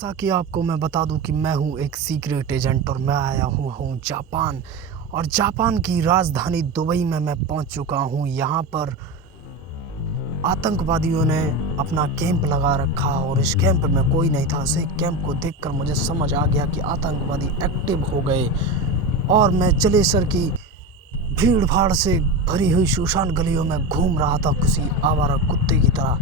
जैसा कि आपको मैं बता दूं कि मैं हूं एक सीक्रेट एजेंट और मैं आया हूं जापान। और जापान की राजधानी दुबई में मैं पहुंच चुका हूं। यहां पर आतंकवादियों ने अपना कैंप लगा रखा और इस कैंप में कोई नहीं था। इस कैंप को देखकर मुझे समझ आ गया कि आतंकवादी एक्टिव हो गए और मैं जलेसर की भीड़ भाड़ से भरी हुई सुनसान गलियों में घूम रहा था किसी आवारा कुत्ते की तरह।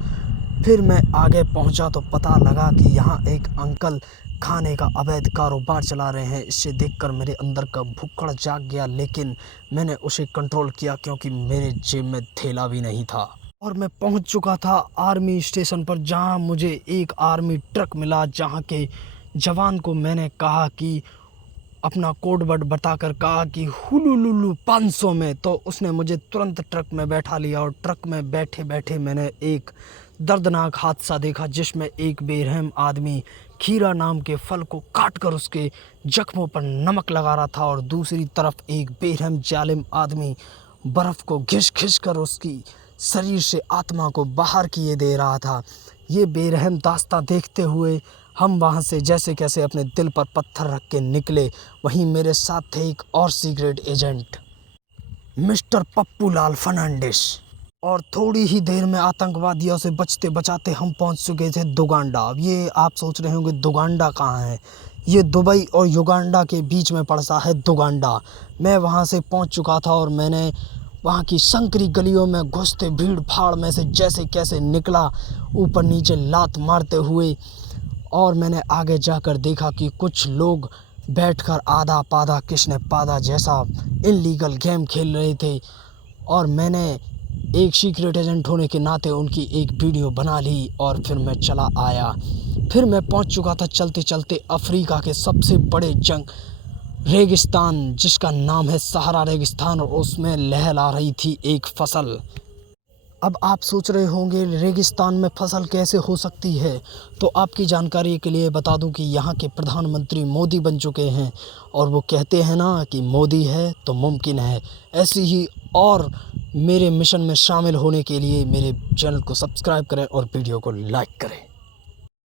फिर मैं आगे पहुंचा तो पता लगा कि यहाँ एक अंकल खाने का अवैध कारोबार चला रहे हैं। इसे देखकर मेरे अंदर का भुक्कड़ जाग गया, लेकिन मैंने उसे कंट्रोल किया क्योंकि मेरे जेब में थैला भी नहीं था। और मैं पहुंच चुका था आर्मी स्टेशन पर, जहां मुझे एक आर्मी ट्रक मिला। जहां के जवान को मैंने कहा कि अपना कोड वर्ड बताकर कहा कि हुलुलुलु 500 में, तो उसने मुझे तुरंत ट्रक में बैठा लिया। और ट्रक में बैठे बैठे मैंने एक दर्दनाक हादसा देखा, जिसमें एक बेरहम आदमी खीरा नाम के फल को काटकर उसके जख्मों पर नमक लगा रहा था और दूसरी तरफ एक बेरहम जालिम आदमी बर्फ़ को घिस घिस कर उसकी शरीर से आत्मा को बाहर किए दे रहा था। ये बेरहम दास्तां देखते हुए हम वहाँ से जैसे कैसे अपने दिल पर पत्थर रख के निकले। वहीं मेरे साथ थे एक और सीक्रेट एजेंट, मिस्टर पप्पू लाल फर्नांडिस। और थोड़ी ही देर में आतंकवादियों से बचते बचाते हम पहुंच चुके थे दुगांडा। अब ये आप सोच रहे होंगे दुगांडा कहाँ है। ये दुबई और युगांडा के बीच में पड़ता है दुगांडा। मैं वहां से पहुंच चुका था और मैंने वहां की संकरी गलियों में घुसते भीड़ भाड़ में से जैसे कैसे निकला, ऊपर नीचे लात मारते हुए। और मैंने आगे जाकर देखा कि कुछ लोग बैठकर आधा पाधा किसने पाधा जैसा इनलीगल गेम खेल रहे थे। और मैंने एक सीक्रेट एजेंट होने के नाते उनकी एक वीडियो बना ली और फिर मैं चला आया। फिर मैं पहुंच चुका था चलते चलते अफ्रीका के सबसे बड़े रेगिस्तान, जिसका नाम है सहारा रेगिस्तान, और उसमें लहरा रही थी एक फसल। अब आप सोच रहे होंगे रेगिस्तान में फसल कैसे हो सकती है, तो आपकी जानकारी के लिए बता दूं कि यहाँ के प्रधानमंत्री मोदी बन चुके हैं। और वो कहते हैं ना कि मोदी है तो मुमकिन है। ऐसी ही और मेरे मिशन में शामिल होने के लिए मेरे चैनल को सब्सक्राइब करें और वीडियो को लाइक करें।